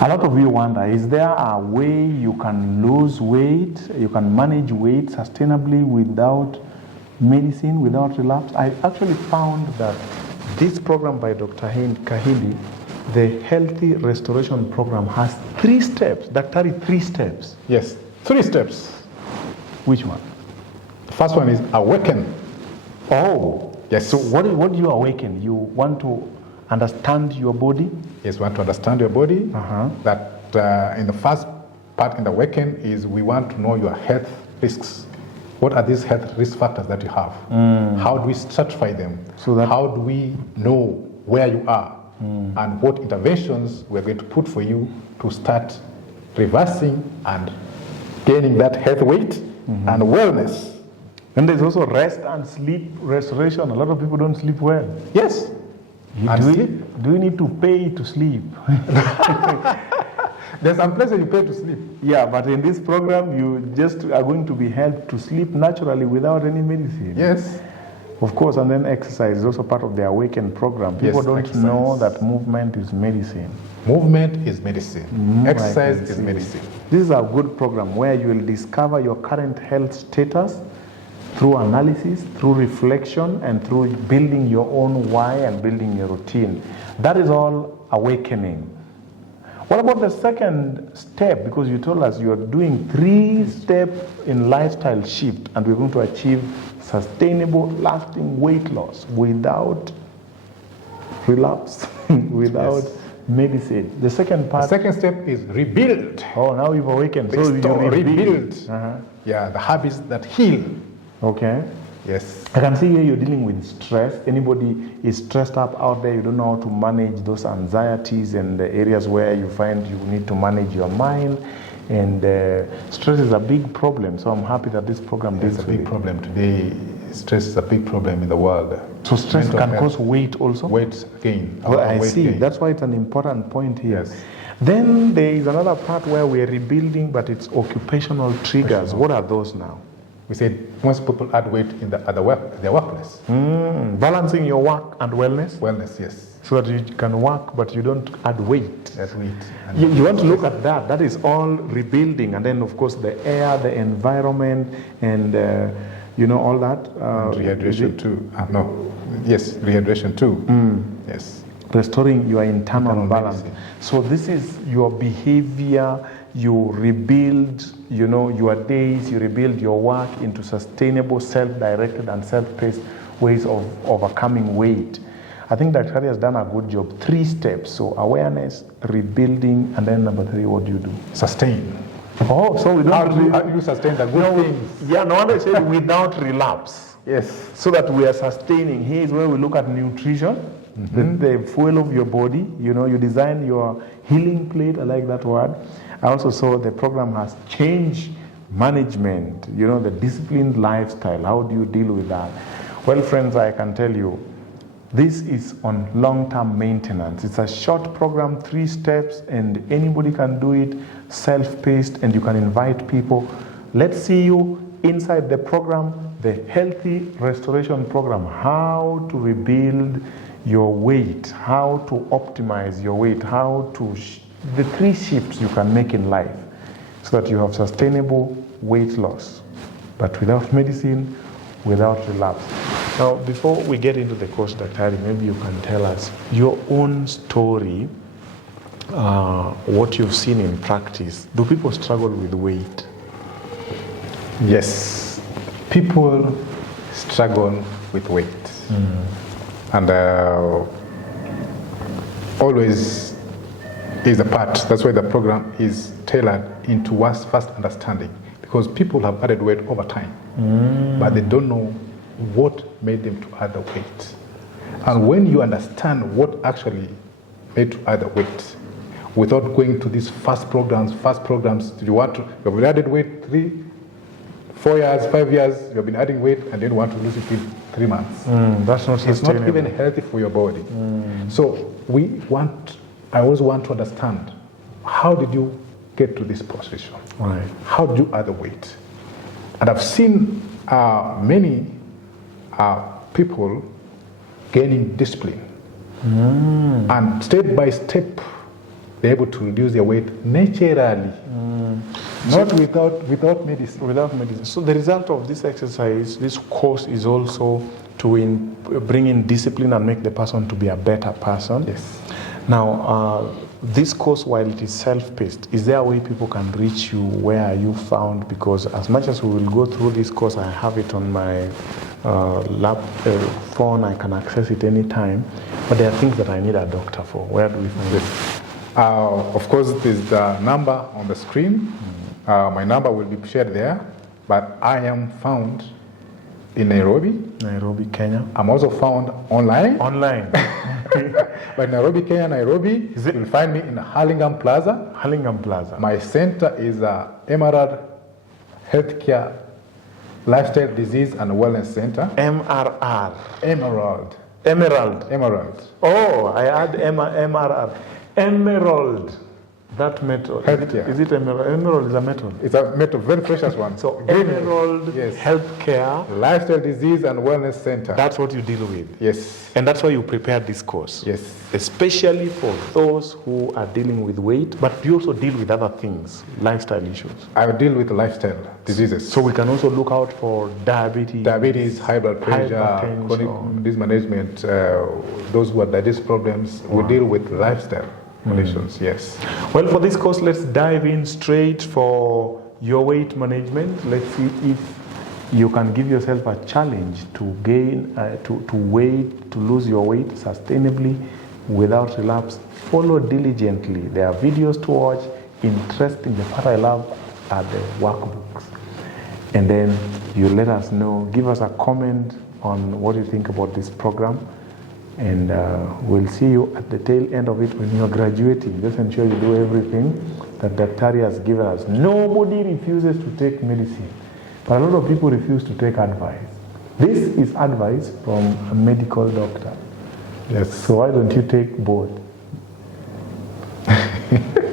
A lot of you wonder, is there a way you can lose weight, you can manage weight sustainably without medicine, without relapse? I actually found that this program by Dr. Kahindi, the Healthy Restoration Program, has 3 steps. Daktari, 3 steps. Yes, 3 steps. Which one? The first one is awaken. Oh, yes. So what do you awaken? You want to understand your body? Yes, we want to understand your body. That in the first part in the awaken is we want to know your health risks. What are these health risk factors that you have? How do we stratify them? So that how do we know where you are? And what interventions we're going to put for you to start reversing and gaining that health weight and wellness. And there's also rest and sleep restoration. A lot of people don't sleep well. Yes. Do you need to pay to sleep? There's some places you pay to sleep. Yeah, but in this program, you just are going to be helped to sleep naturally without any medicine. Yes. Of course, and then exercise is also part of the AWAKEN program. People don't know that movement is medicine. Movement is medicine. Exercise is medicine. This is a good program where you will discover your current health status through analysis, through reflection, and through building your own why and building your routine. That is all awakening. What about the second step? Because you told us you are doing 3 steps in lifestyle shift, and we're going to achieve sustainable, lasting weight loss without relapse, without medicine. The second part. The second step is rebuild. Oh, now you've awakened. So you rebuild. Yeah, the habits that heal. Okay. Yes. I can see here you're dealing with stress. Anybody is stressed up out there, you don't know how to manage those anxieties and the areas where you find you need to manage your mind. And stress is a big problem. So I'm happy that this program deals with it. It's a big problem today. Stress is a big problem in the world. So stress can cause weight also? Weight gain. Well, I see. Gain. That's why it's an important point here. Yes. Then there is another part where we are rebuilding, but it's occupational triggers. What are those now? We said most people add weight in their workplace. Balancing your work and wellness? Wellness, yes. So that you can work, but you don't add weight. Add weight. You want to look at that. That is all rebuilding. And then, of course, the air, the environment, and, all that. And rehydration too. Yes, rehydration too. Yes. Restoring your internal balance. Medicine. So this is your behavior. You rebuild, your days, you rebuild your work into sustainable, self-directed and self-paced ways of overcoming weight. I think Dr. Hari has done a good job. 3 steps. So awareness, rebuilding, and then number 3, what do you do? Sustain. Oh, so we don't... How do you sustain the good things? Yeah, no wonder I said without relapse. Yes. So that we are sustaining. Here is where we look at nutrition, the fuel of your body. You design your healing plate. I like that word. I also saw the program has change management, the disciplined lifestyle. How do you deal with that? Well, friends, I can tell you, this is on long-term maintenance. It's a short program, 3 steps, and anybody can do it, self-paced, and you can invite people. Let's see you inside the program, the Healthy Restoration Program, how to rebuild your weight, how to optimize your weight, how to the 3 shifts you can make in life so that you have sustainable weight loss, but without medicine, without relapse. Now, before we get into the course, Dr. Hari, maybe you can tell us your own story, what you've seen in practice. Do people struggle with weight? Yes, people struggle with weight. And always is a part. That's why the program is tailored into one's first understanding, because people have added weight over time, but they don't know what made them to add the weight. And when you understand what actually made to add the weight, without going to these fast programs, you have added weight 3, 4 years, 5 years, you have been adding weight, and then want to lose it in 3 months. That's not sustainable. It's not even healthy for your body. So I always want to understand, how did you get to this position? Right. How do you add the weight? And I've seen many people gaining discipline. And step by step, they're able to reduce their weight naturally, not without medicine. Without medicine. So the result of this exercise, this course, is also to bring in discipline and make the person to be a better person. Yes. Now, this course, while it is self-paced, is there a way people can reach you? Where are you found? Because as much as we will go through this course, I have it on my phone, I can access it anytime, but there are things that I need a doctor for. Where do we find it? Of course, there's the number on the screen. My number will be shared there, but I am found in Nairobi. Nairobi, Kenya. I'm also found online. Online. But Nairobi, Kenya, Nairobi, you will find me in Hurlingham Plaza. Hurlingham Plaza. My center is Emerald Healthcare Lifestyle Disease and Wellness Center. MRR. Emerald. Emerald. Emerald. Oh, I had MRR. Emerald. That metal. Healthcare. Is it emerald? Emerald is a metal. It's a metal, very precious one. So Emerald Yes. Healthcare. Lifestyle Disease and Wellness Center. That's what you deal with. Yes. And that's why you prepared this course. Yes. Especially for those who are dealing with weight, but you also deal with other things, lifestyle issues. I will deal with lifestyle diseases. So we can also look out for diabetes, high blood pressure, hypertension. chronic disease management, those who have digestive problems. We deal with lifestyle conditions, yes. Well, for this course, let's dive in straight for your weight management. Let's see if you can give yourself a challenge to gain, to lose your weight sustainably without relapse. Follow diligently. There are videos to watch. Interesting. The part I love are the workbooks. And then you let us know. Give us a comment on what you think about this program. And we'll see you at the tail end of it when you're graduating. Just ensure you do everything that Daktari has given us. Nobody refuses to take medicine, but a lot of people refuse to take advice. This is advice from a medical doctor. Yes. So why don't you take both?